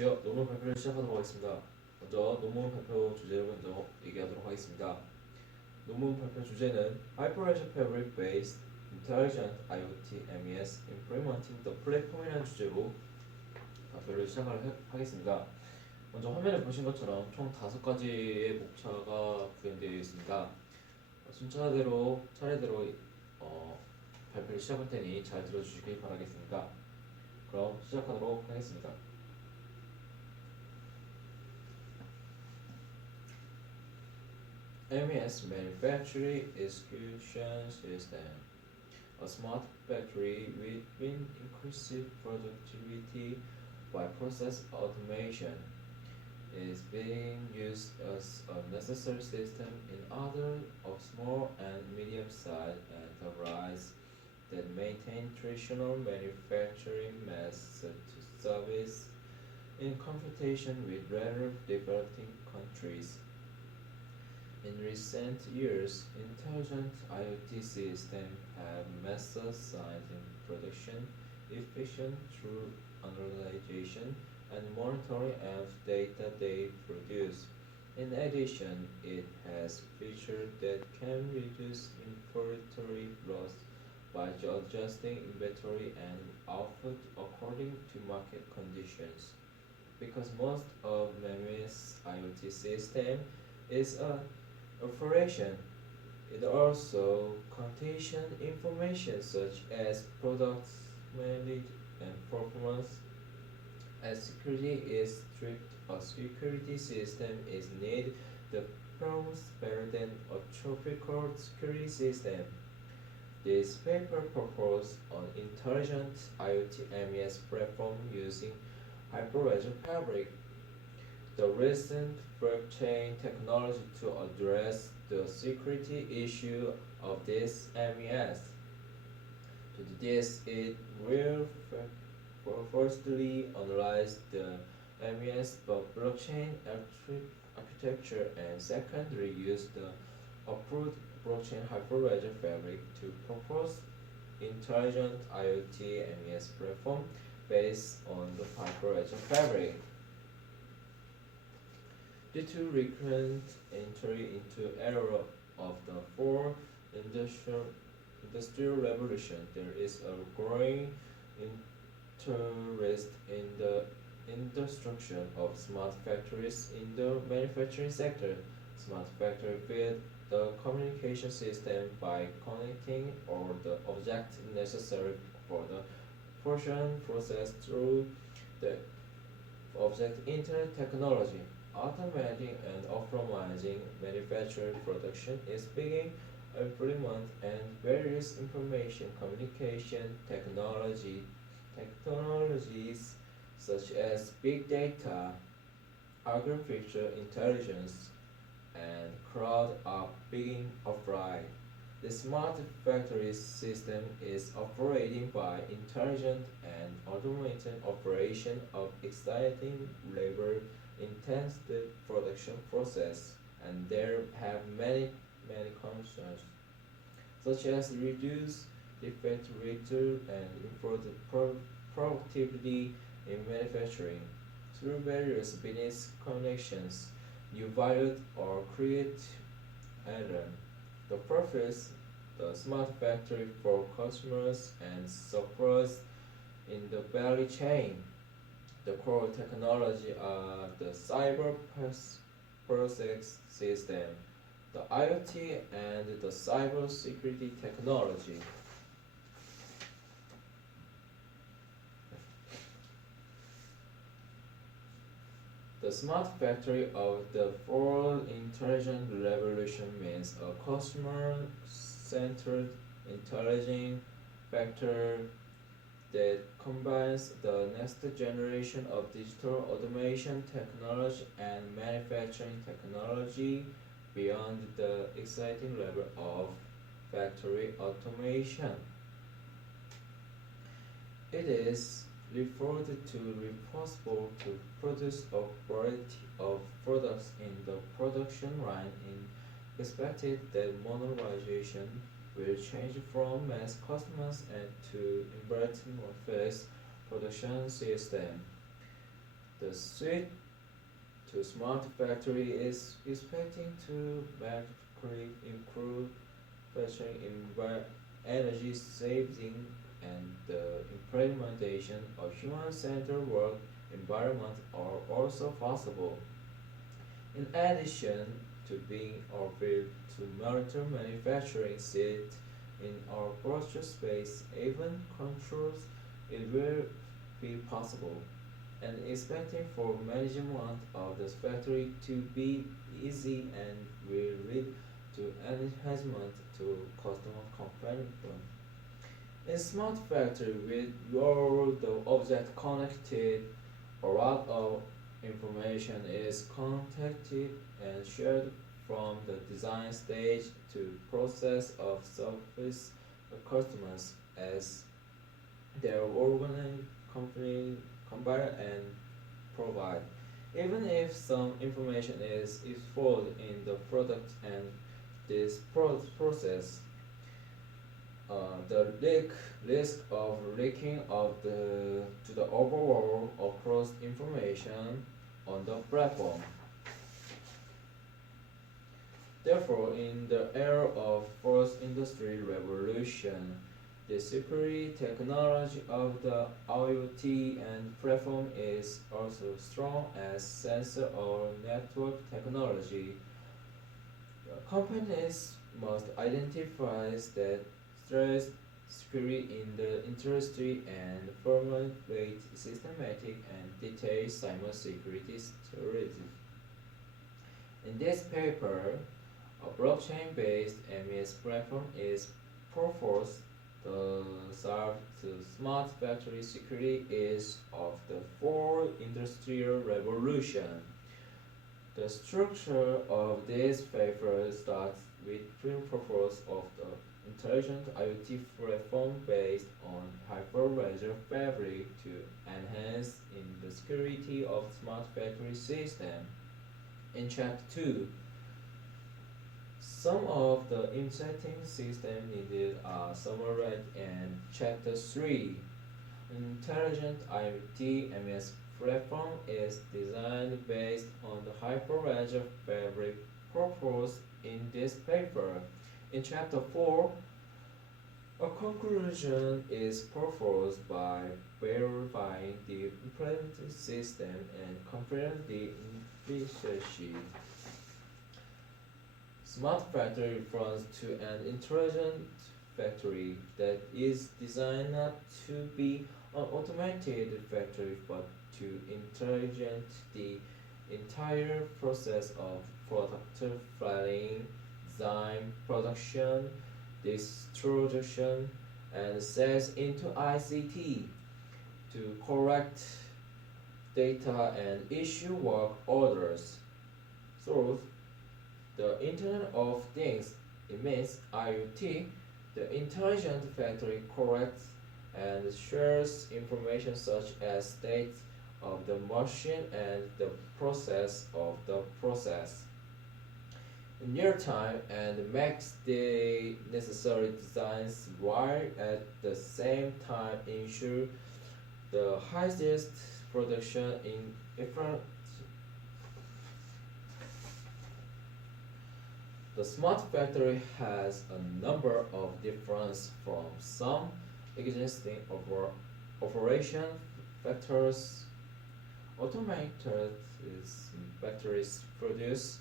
안녕하세요. 논문 발표를 시작하도록 하겠습니다. 먼저 논문 발표 주제를 먼저 얘기하도록 하겠습니다. 논문 발표 주제는 Hyperledger Fabric-based Intelligent IoT MES Implementing the Platform이라는 주제로 발표를 하겠습니다. 먼저 화면에 보신 것처럼 총 5가지의 목차가 구현되어 있습니다. 순차대로 차례대로 발표를 시작할 테니 잘 들어주시길 바라겠습니다. 그럼 시작하도록 하겠습니다. MES Manufacturing Execution System. A smart factory with increased productivity by process automation is being used as a necessary system in order of small and medium-sized enterprises that maintain traditional manufacturing methods to service in competition with rather developing countries. In recent years, intelligent IoT systems have master-sized production efficient through analyzation and monitoring of data they produce. In addition, it has features that can reduce inventory loss by adjusting inventory and output according to market conditions. Because most of MEMS IoT system is an operation, it also contains information such as product mileage and performance. As security is strict, a security system is needed that performs better than a typical security system. This paper proposed an intelligent IoT MES platform using Hyperledger Fabric, the recent blockchain technology, to address the security issue of this MES. To do this, it will firstly analyze the MES blockchain architecture and secondly use the approved blockchain Hyperledger Fabric to propose intelligent IoT MES platform based on the Hyperledger Fabric. Due to recurrent entry into era of the fourth industrial revolution, there is a growing interest in the construction of smart factories in the manufacturing sector. Smart factory build the communication system by connecting all the objects necessary for the production process through the object internet technology. Automating and optimizing manufacturing production is being implemented, and various information communication technologies such as big data, artificial intelligence, and cloud are being applied. The smart factory system is operated by intelligent and automated operation of exciting labor-intensive production process, and there have many concerns, such as reduce defect rate and improve productivity in manufacturing through various business connections. You violate or create error. The purpose, the smart factory for customers and suppliers in the value chain. The core technology are the cyber process system, the IoT, and the cyber security technology. The smart factory of the fourth intelligent revolution means a customer-centered intelligent factory that combines the next generation of digital automation technology and manufacturing technology beyond the exciting level of factory automation. It is referred to responsible to produce a variety of products in the production line in expected that modernization will change from mass customers and to inverted fixed production system. The switch to smart factory is expecting to markedly improve manufacturing energy saving and the implementation of human-centered work environment are also possible. In addition to being offered to monitor manufacturing sit in our process space, even controls it will be possible and expecting for management of the factory to be easy and will lead to enhancement to customer comparison. In smart factory with all the object connected, a lot of information is contacted and shared from the design stage to process of service customers as their organized company combine and provide. Even if some information is exposed in the product and this process, the risk of leaking of the to the overall across information on the platform. Therefore, in the era of fourth industry revolution, the security technology of the IoT and platform is also strong as sensor or network technology. Companies must identify that stress security in the industry and formulate systematic and detailed cybersecurity strategies. In this paper, a blockchain-based MES platform is proposed to solve the smart factory security is of the fourth industrial revolution. The structure of this paper starts with the purpose of the intelligent IoT platform based on Hyperledger fabric to enhance in the security of smart factory system. In chapter 2, some of the interesting systems needed are summarized in chapter 3. Intelligent IoT MES platform is designed based on the Hyperledger fabric proposed in this paper. In chapter 4, a conclusion is proposed by verifying the implemented system and comparing the efficiency. Smart factory refers to an intelligent factory that is designed not to be an automated factory but to intelligent the entire process of product planning, design, production, distribution, and sales into ICT to collect data and issue work orders. So, the Internet of Things, it means IoT, the intelligent factory collects and shares information such as state of the machine and the process of the process in near time and makes the necessary designs while at the same time ensure the highest production in different. The smart factory has a number of differences from some existing operation factors. Automated factories produce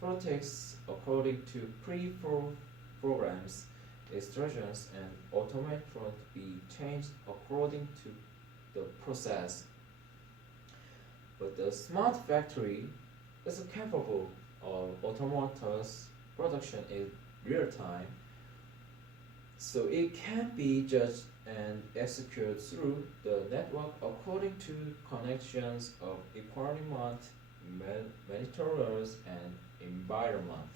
products according to pre-programs instructions and automated be changed according to the process. But the smart factory is capable of autonomous production in real time, so it can be judged and executed through the network according to connections of requirement, monitors, and environment.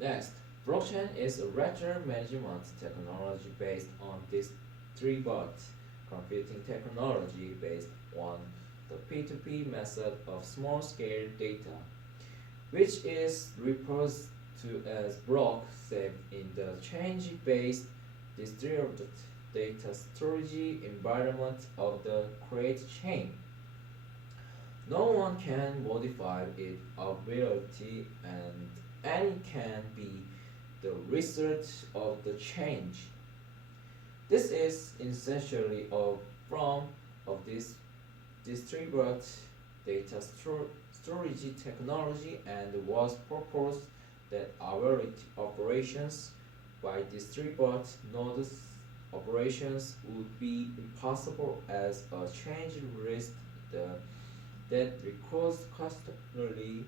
Next, blockchain is a ledger management technology based on distributed computing technology based on the P2P method of small-scale data, which is referred to as block saved in the change-based distributed data storage environment of the create chain. No one can modify its ability and any can be the result of the change. This is essentially a form of this distributed data storage technology and was proposed that operations by distributed nodes operations would be impossible as a change risk that requires constantly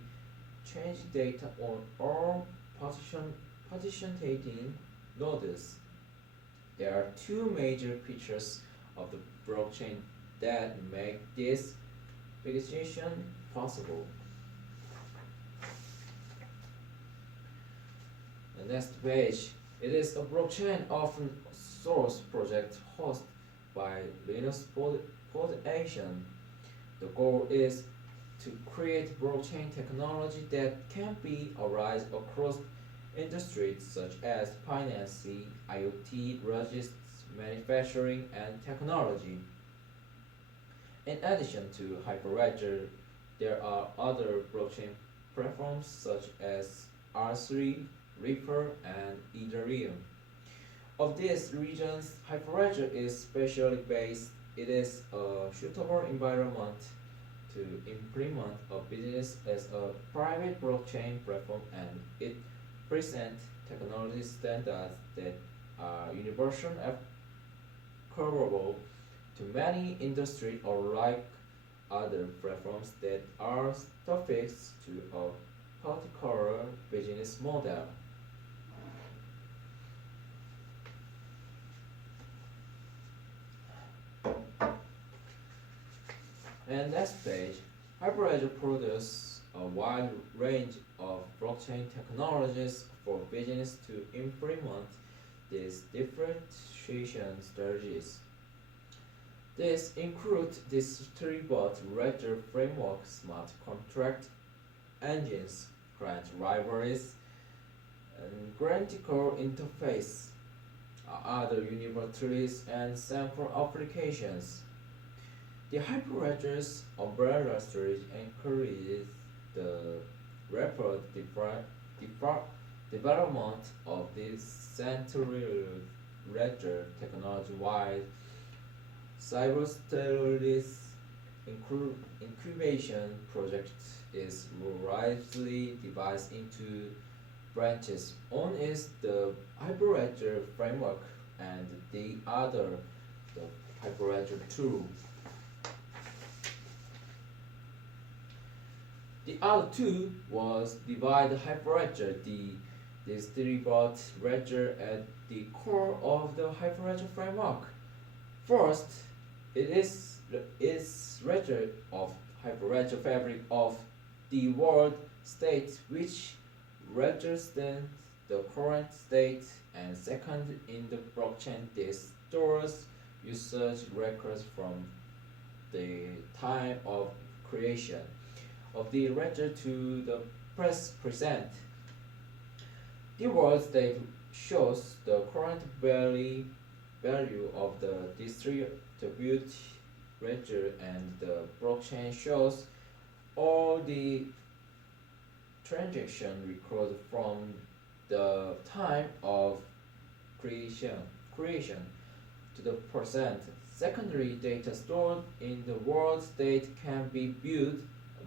change data on all participating nodes. There are two major features of the blockchain that make this fixation possible. The next page. It is a blockchain open source project hosted by Linux Foundation. The goal is to create blockchain technology that can be applied across industries such as finance, IoT, logistics, manufacturing, and technology. In addition to Hyperledger, there are other blockchain platforms such as R3, Ripple, and Ethereum. Of these regions, Hyperledger is specially based. It is a suitable environment to implement a business as a private blockchain platform, and it presents technology standards that are universal applicable to many industries, unlike other platforms that are specific to a particular business model. And next page, Hyperledger produces a wide range of blockchain technologies for business to implement these differentiation strategies. These include distributed ledger framework, smart contract engines, client libraries, and graphical interface, other universalities, and sample applications. The Hyperledger's umbrella storage encourages the rapid development of this central ledger technology, while cybersecurity's incubation project is largely divided into branches. One is the Hyperledger framework, and the other the Hyperledger tool. The other two was divide Hyperledger, the distributed ledger at the core of the Hyperledger framework. First, it is ledger of Hyperledger fabric of the world state, which registers the current state, and second, in the blockchain, this stores usage records from the time of creation of the ledger to the present. The world state shows the current value of the distributed ledger, and the blockchain shows all the transaction recorded from the time of creation to the present. Secondary data stored in the world state can be viewed,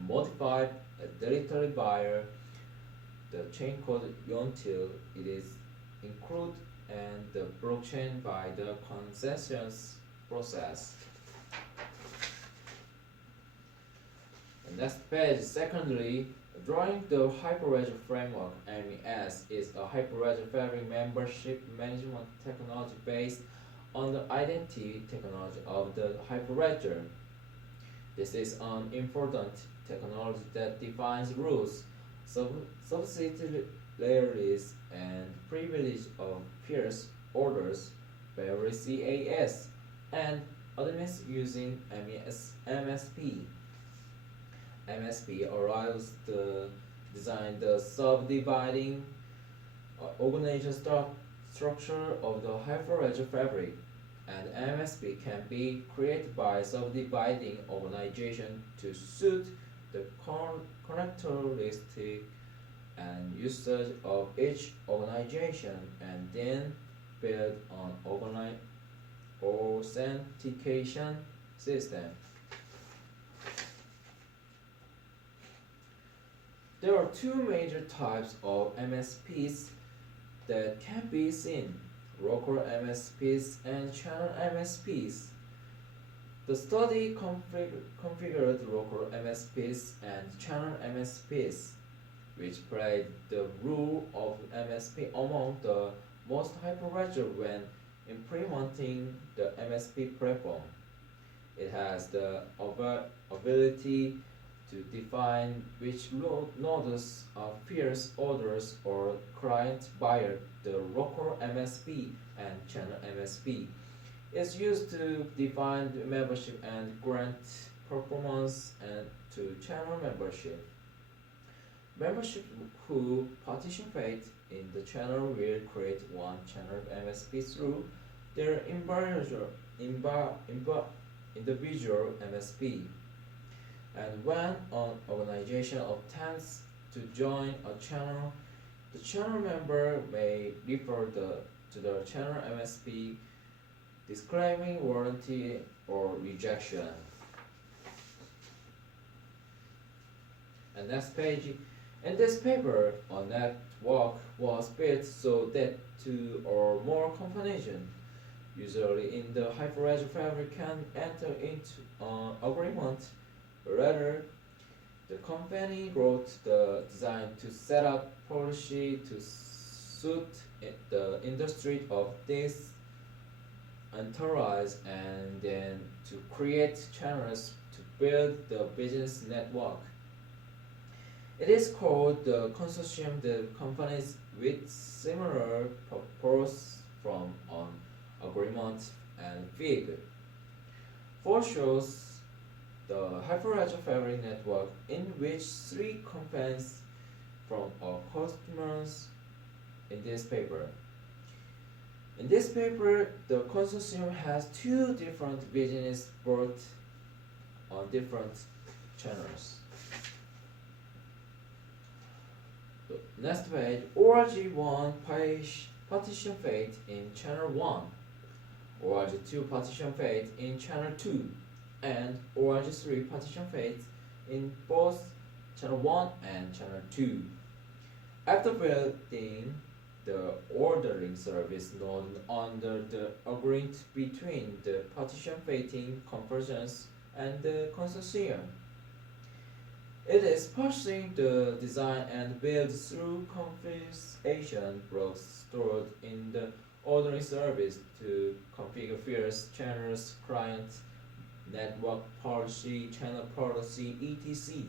modified, and deleted by the chain code until it is included and the blockchain by the consensus process. The next page, secondly, drawing the Hyperledger framework (MES) is a Hyperledger fabric membership management technology based on the identity technology of the Hyperledger. This is an important technology that defines rules, subsidiaries, and privilege of peers, orders, various CAS, and elements using MSP. MSP allows the design the subdividing organization structure of the Hyperledger fabric. and MSP can be created by subdividing organization to suit the characteristic and usage of each organization, and then build an authentication system. There are two major types of MSPs that can be seen: local MSPs and channel MSPs. The study configured local MSPs and channel MSPs, which played the role of MSP among the most Hyperledger when implementing the MSP platform. It has the ability to define which nodes are peers, orders, or client via the local MSP and channel MSP. It's used to define the membership and grant performance and to channel membership. Membership who participate in the channel will create one channel MSP through their individual MSP. And when an organization attempts to join a channel, the channel member may refer to the channel MSP disclaiming warranty or rejection. And next page. In this paper, a network was built so that two or more combinations, usually in the Hyperledger fabric, can enter into an agreement. Rather, the company wrote the design to set up policy to suit the industry of this enterprise, and then to create channels to build the business network. It is called the consortium. The companies with similar purpose from an agreement and fig. Shows the Hyperledger fabric network in which three companies from our customers in this paper. In this paper, the consortium has two different business brought on different channels. The next page, ORG1 participate in channel 1, ORG2 participate in channel 2, and ORG3 participate in both channel 1 and channel 2. After building the ordering service node under the agreement between the participating conversions and the consortium, it is pursuing the design and build through configuration blocks stored in the ordering service to configure fields, channels, client, network policy, channel policy, etc.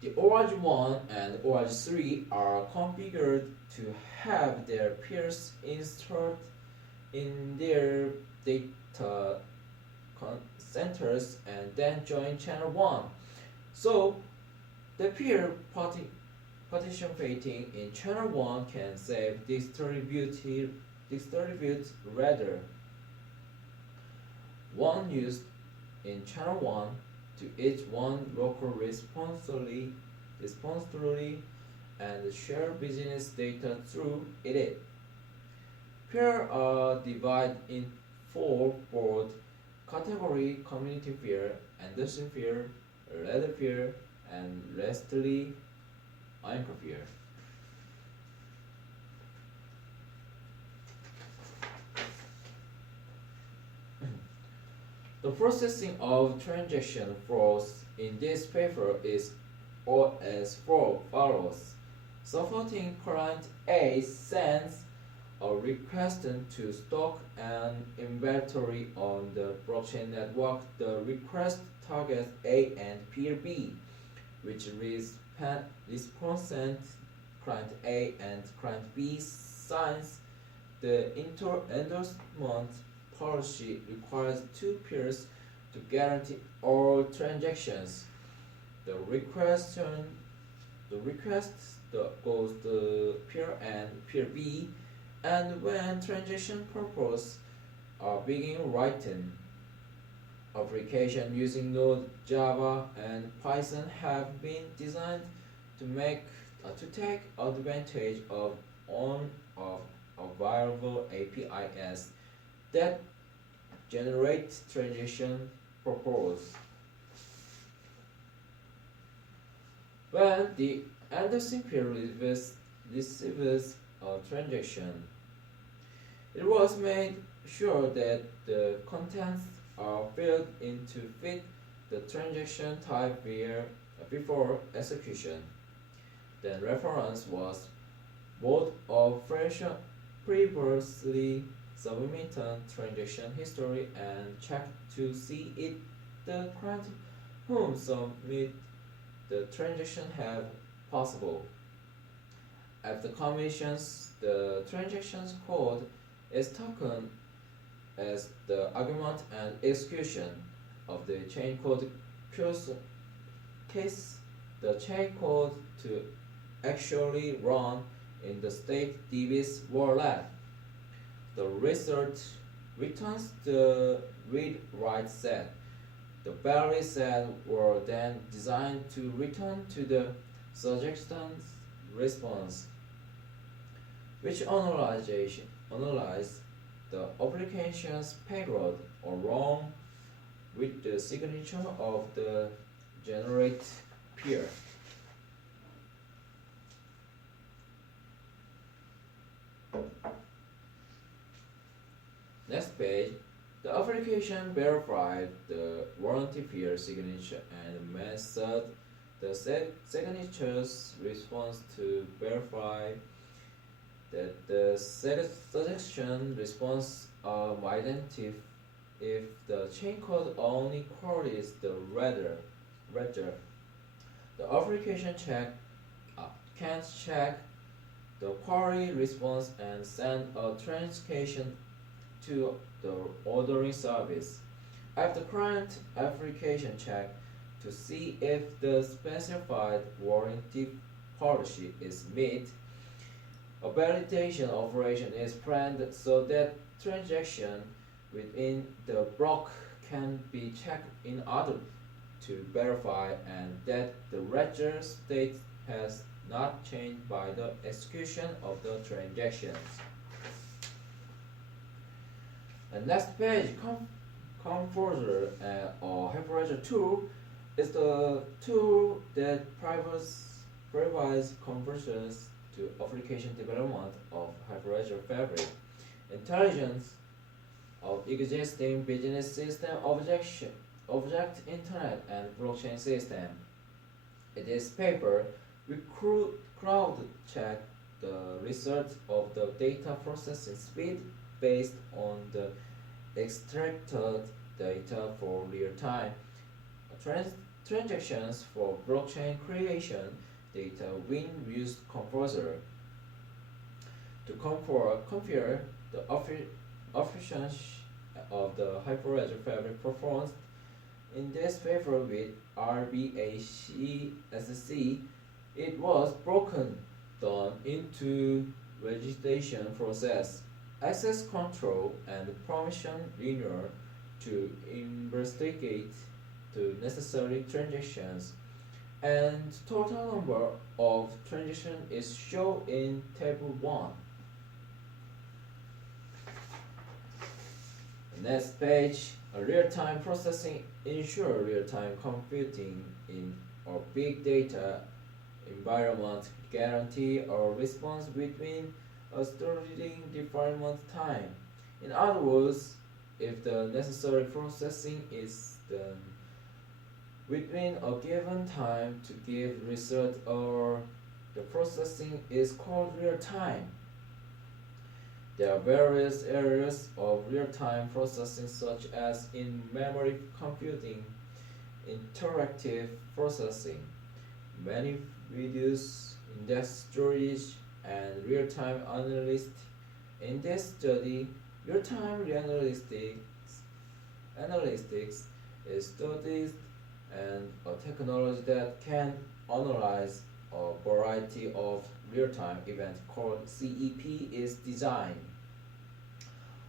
The ORG1 and ORG3 are configured to have their peers installed in their data centers and then join channel 1. So, the peer participating in channel 1 can save distribute rather. One used in channel 1 to each one local responsibly and share business data through it. Peer are divided in 4 broad category: community peer, Anderson peer, ladder peer, and lastly, anchor peer. The processing of transaction flows in this paper is as follows. Supporting client A sends a request to stock an inventory on the blockchain network. The request targets A and peer B, which represent client A, and client B signs the endorsement policy requires two peers to guarantee all transactions. The request goes to peer A and peer B, and when transaction purpose begin writing applications using Node, Java, and Python have been designed to take advantage of one of available APIs that generate transaction purpose. When the end simply receives a transaction, it was made sure that the contents are filled in to fit the transaction type before execution. Then reference was both of previously submitted transaction history and checked to see if the client whom submit the transaction have possible. After commissions, the transactions code is taken as the argument and execution of the chain code case the chain code to actually run in the state DB's wallet. The result returns the read-write set. The value set were then designed to return to the suggestions response, which analyze the application's payload along with the signature of the generate peer. Next page, the application verified the warranty peer signature and method the signature's response to verify that the suggestion response are identical if the chain code only queries the ledger. The application can check the query response and send a transcription to the ordering service. After client application check to see if the specified warranty policy is met, a validation operation is planned so that transaction within the block can be checked in order to verify and that the ledger state has not changed by the execution of the transactions. The next page, Composer or Hyperledger tool is the tool that provides conversions to application development of Hyperledger Fabric, intelligence of existing business system, object internet, and blockchain system. In this paper, we crowd-check the result of the data processing speed based on the extracted data for real-time transactions for blockchain creation data. We used Composer to compare the efficiency of the Hyperledger Fabric performance. In this paper with RBAC, it was broken down into registration process, access control, and permission linear to investigate the necessary transactions, and total number of transactions is shown in table 1. The next page, a real-time processing ensures real-time computing in a big data environment, guarantee a response between a starting development time. In other words, if the necessary processing is done within a given time to give result, or the processing is called real-time. There are various areas of real-time processing such as in-memory computing, interactive processing, many videos, index storage, and real-time analytics. In this study, real-time analytics is studied and a technology that can analyze a variety of real-time events called CEP is designed.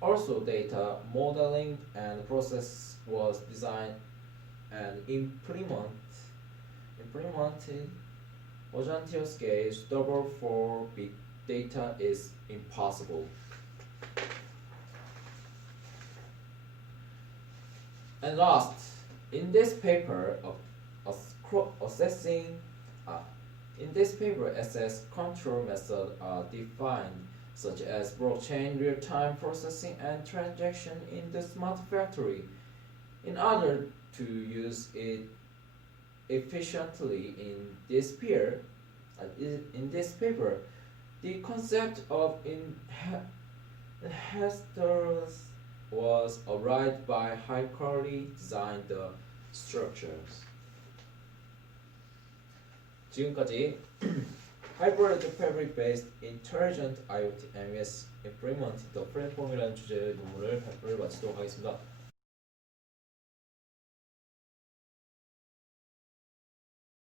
Also, data modeling and process was designed and implemented Ojantiel scale suitable for big data is impossible. And last, in this paper, access control methods are defined, such as blockchain real-time processing and transaction in the smart factory. In order to use it efficiently in this paper, the concept of enhancers was arrived by high-quality designed structures. 지금까지 Hyperledger Fabric-based Intelligent IoT MES Implement the Platform이라는 주제의 논문을 발표를 마치도록 하겠습니다.